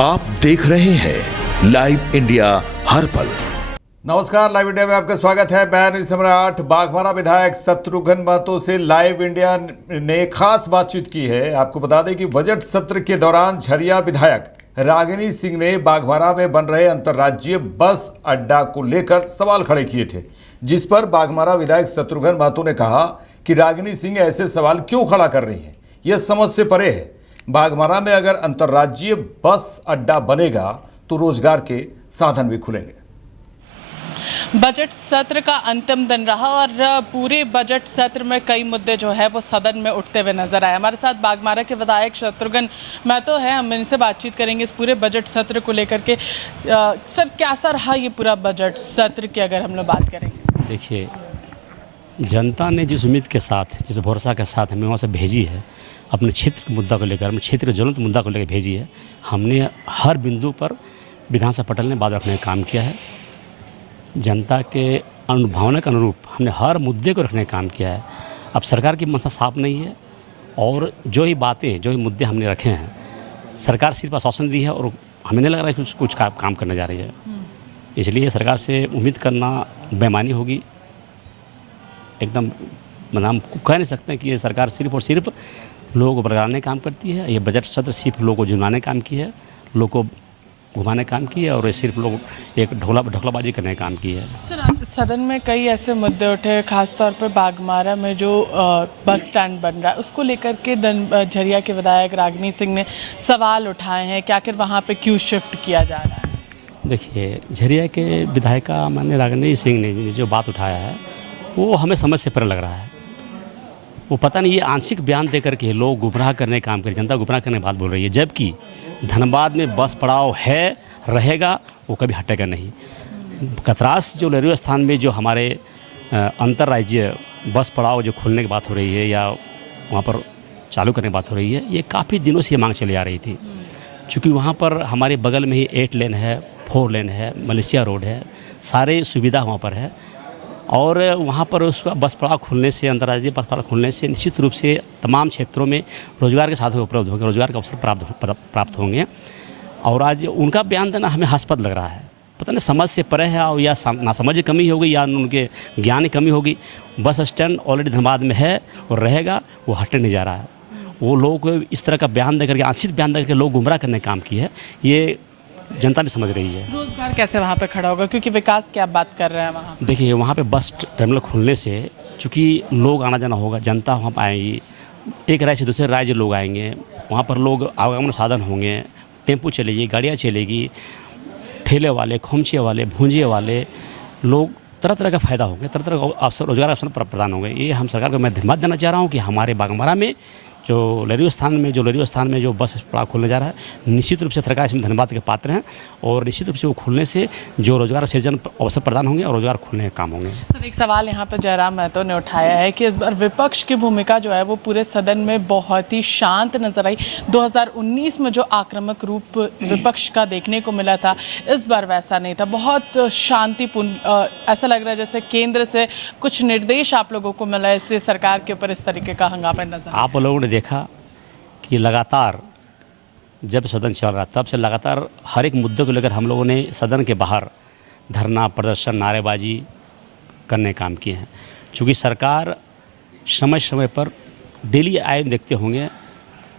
आप देख रहे हैं लाइव इंडिया हर पल। नमस्कार, लाइव इंडिया में आपका स्वागत है। मैं अनिल सम्राट। बाघमारा विधायक शत्रुघ्न महतो से लाइव इंडिया ने खास बातचीत की है। आपको बता दें कि बजट सत्र के दौरान झरिया विधायक रागिनी सिंह ने बाघमारा में बन रहे अंतर्राज्यीय बस अड्डा को लेकर सवाल खड़े किए थे, जिस पर बाघमारा विधायक शत्रुघ्न महतो ने कहा कि रागिनी सिंह ऐसे सवाल क्यों खड़ा कर रही हैं, यह समझ से परे है। बाघमारा में अगर अंतर्राज्यीय बस अड्डा बनेगा तो रोजगार के साधन भी खुलेंगे। बजट सत्र का अंतिम दिन रहा और पूरे बजट सत्र में कई मुद्दे जो है वो सदन में उठते हुए नजर आए। हमारे साथ बाघमारा के विधायक शत्रुघ्न महतो हैं, हम इनसे बातचीत करेंगे इस पूरे बजट सत्र को लेकर के। सर, कैसा रहा ये पूरा बजट सत्र की अगर हम लोग बात करेंगे? देखिए, जनता ने जिस उम्मीद के साथ, जिस भरोसा के साथ हमें वहाँ से भेजी है, अपने क्षेत्र के मुद्दा को लेकर, अपने क्षेत्र के ज्वलंत मुद्दा को लेकर भेजी है, हमने हर बिंदु पर विधानसभा पटल ने बात रखने का काम किया है। जनता के अनुभावना के अनुरूप हमने हर मुद्दे को रखने का काम किया है। अब सरकार की मंशा साफ नहीं है और जो ही बातें, जो ही मुद्दे हमने रखे हैं, सरकार सिर्फ आश्वासन दी है और हमें नहीं लग रहा है कि कुछ काम करने जा रही है। इसलिए सरकार से उम्मीद करना बेईमानी होगी। एकदम हम कह नहीं सकते कि ये सरकार सिर्फ और सिर्फ लोगों को बरगलाने काम करती है। ये बजट सत्र सिर्फ लोगों को जुर्माने काम की है, लोगों को घुमाने काम की है और ये सिर्फ लोग एक ढोलाबाजी करने का काम की है। सर, सदन में कई ऐसे मुद्दे उठे, खासतौर पर बाघमारा में जो बस स्टैंड बन रहा है उसको लेकर के झरिया के विधायक रागिनी सिंह ने सवाल उठाए हैं कि आखिर वहाँ पे क्यों शिफ्ट किया जा रहा है। देखिए, झरिया के विधायिका माननीय रागिनी सिंह ने जो बात उठाया है वो हमें समझ से परे लग रहा है। वो पता नहीं, ये आंशिक बयान दे करके लोग गुमराह करने का काम कर, जनता गुमराह करने की बात बोल रही है, जबकि धनबाद में बस पड़ाव है, रहेगा, वो कभी हटेगा नहीं। कतरास जो रेलवे स्थान में जो हमारे अंतर्राज्यीय बस पड़ाव जो खोलने की बात हो रही है या वहाँ पर चालू करने की बात हो रही है, ये काफ़ी दिनों से ये मांग चली आ रही थी। चूँकि वहाँ पर हमारे बगल में ही 8 लेन है, 4 लेन है, मलेशिया रोड है, सारे सुविधा वहाँ पर है और वहाँ पर उसका बस पड़ाव खुलने से, अंतर्राज्यीय बस पड़ाव खुलने से निश्चित रूप से तमाम क्षेत्रों में रोजगार के साधन उपलब्ध होंगे, रोजगार के अवसर प्राप्त होंगे। और आज उनका बयान देना हमें हास्यास्पद लग रहा है। पता नहीं समझ से परे है और या नासमझ की कमी होगी या उनके ज्ञान की कमी होगी। बस स्टैंड ऑलरेडी धनबाद में है और रहेगा, वो हटने नहीं जा रहा है। वो लोगों को इस तरह का बयान देकर के, आंशिक बयान देकर के लोग गुमराह करने का काम किया है, ये जनता भी समझ रही है। रोजगार कैसे वहाँ पे खड़ा होगा, क्योंकि विकास की आप बात कर रहे हैं वहाँ? देखिए, वहाँ पे बस टर्मिनल खुलने से चूँकि लोग आना जाना होगा, जनता वहाँ पर आएगी, एक राज्य से दूसरे राज्य लोग आएंगे, वहाँ पर लोग आवागमन साधन होंगे, टेम्पो चलेगी, गाड़ियाँ चलेगी, ठेले वाले, खोमचे वाले, भूंजिए वाले लोग, तरह तरह का फ़ायदा होंगे, तरह तरह का अवसर, रोजगार अवसर प्रदान होंगे। ये हम सरकार को मैं धन्यवाद देना चाह रहा हूँ कि हमारे बाघमारा में जो रेलवे स्थान में जो बस पड़ाव खोलने जा रहा है, निश्चित रूप से सरकार इसमें धन्यवाद के पात्र हैं और निश्चित रूप से वो खुलने से जो रोजगार सृजन अवसर प्रदान होंगे और रोजगार खुलने के काम होंगे। सर, एक सवाल यहाँ पर जयराम महतो ने उठाया है कि इस बार विपक्ष की भूमिका जो है वो पूरे सदन में बहुत ही शांत नजर आई। 2019 में जो आक्रामक रूप विपक्ष का देखने को मिला था, इस बार वैसा नहीं था, बहुत शांतिपूर्ण। ऐसा लग रहा है जैसे केंद्र से कुछ निर्देश आप लोगों को मिला है, इसलिए सरकार के ऊपर इस तरीके का हंगामा नजर। आप लोगों ने देखा कि लगातार जब सदन चल रहा तब से लगातार हर एक मुद्दे को लेकर हम लोगों ने सदन के बाहर धरना प्रदर्शन, नारेबाजी करने काम किए हैं। चूँकि सरकार समय समय पर डेली आए देखते होंगे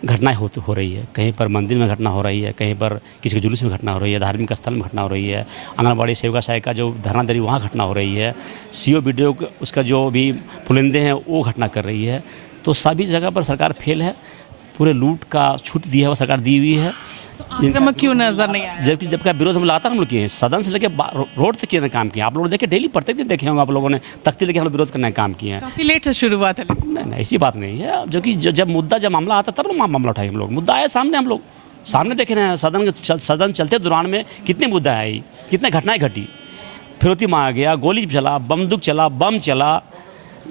घटनाएं हो रही है, कहीं पर मंदिर में घटना हो रही है, कहीं पर किसी के जुलूस में घटना हो रही है, धार्मिक स्थल में घटना हो रही है, आंगनबाड़ी सेविका सहायिका जो धरना दे रही वहाँ घटना हो रही है, CO वीडियो उसका जो भी पुलिंदे हैं वो घटना कर रही है। तो सभी जगह पर सरकार फेल है, पूरे लूट का छूट दिया है वो सरकार दी हुई है। तो आक्रामक क्यों नजर नहीं आया? जबकि विरोध हम लगातार हम लोग किए, सदन से लेकर रोड तक किए काम किए। आप लोगों ने देखे, डेली प्रत्येक दिन देखे होंगे आप लोगों ने, तख्ती लेके हम लोग विरोध करने का काम किए हैं। काफी लेट से शुरू हुआ था लेकिन। नहीं, ऐसी बात नहीं है। जो कि जब मामला आता तब ना मामला उठाए हम लोग। मुद्दा आया सामने, हम लोग सामने देखे ना, सदन चलते दौरान में कितने मुद्दा आई, कितने घटनाएं घटी। फिरौती मांगा गया, गोली चला, बंदूक चला, बम चला,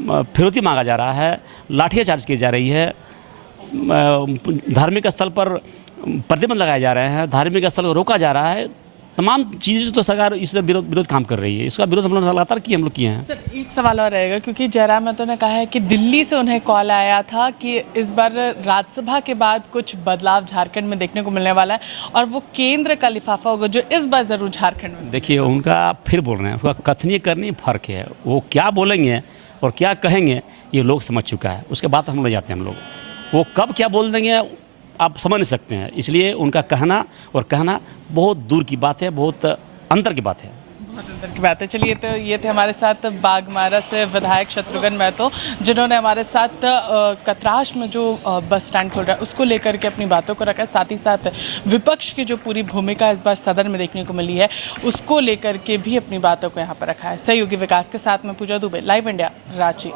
फिरौती मांगा जा रहा है, लाठियाँ चार्ज की जा रही है, धार्मिक स्थल पर प्रतिबंध लगाए जा रहे हैं, धार्मिक स्थल को रोका जा रहा है, तमाम चीज़ें तो सरकार इस विरोध काम कर रही है, इसका विरोध हम लोग लगातार हम लोग किए हैं। सर एक सवाल और रहेगा, क्योंकि जयराम महतो ने कहा है कि दिल्ली से उन्हें कॉल आया था कि इस बार राज्यसभा के बाद कुछ बदलाव झारखंड में देखने को मिलने वाला है और वो केंद्र का लिफाफा होगा जो इस बार ज़रूर झारखंड में। देखिए उनका फिर बोल रहे हैं, उसका कथनीय करनी फ़र्क है, वो क्या बोलेंगे और क्या कहेंगे ये लोग समझ चुका है, उसके बाद हम लोग जाते हैं हम लोग, वो कब क्या बोल देंगे आप समझ नहीं सकते हैं, इसलिए उनका कहना और कहना बहुत दूर की बात है, बहुत अंतर की बात है। बहुत अंदर की बात है। चलिए, तो ये थे हमारे साथ बाघमारा से विधायक शत्रुघ्न महतो, जिन्होंने हमारे साथ कतराश में जो बस स्टैंड खुल रहा है उसको लेकर के अपनी बातों को रखा है, साथ ही साथ विपक्ष की जो पूरी भूमिका इस बार सदन में देखने को मिली है उसको लेकर के भी अपनी बातों को यहाँ पर रखा है। सहयोगी विकास के साथ में पूजा दुबे, लाइव इंडिया, रांची।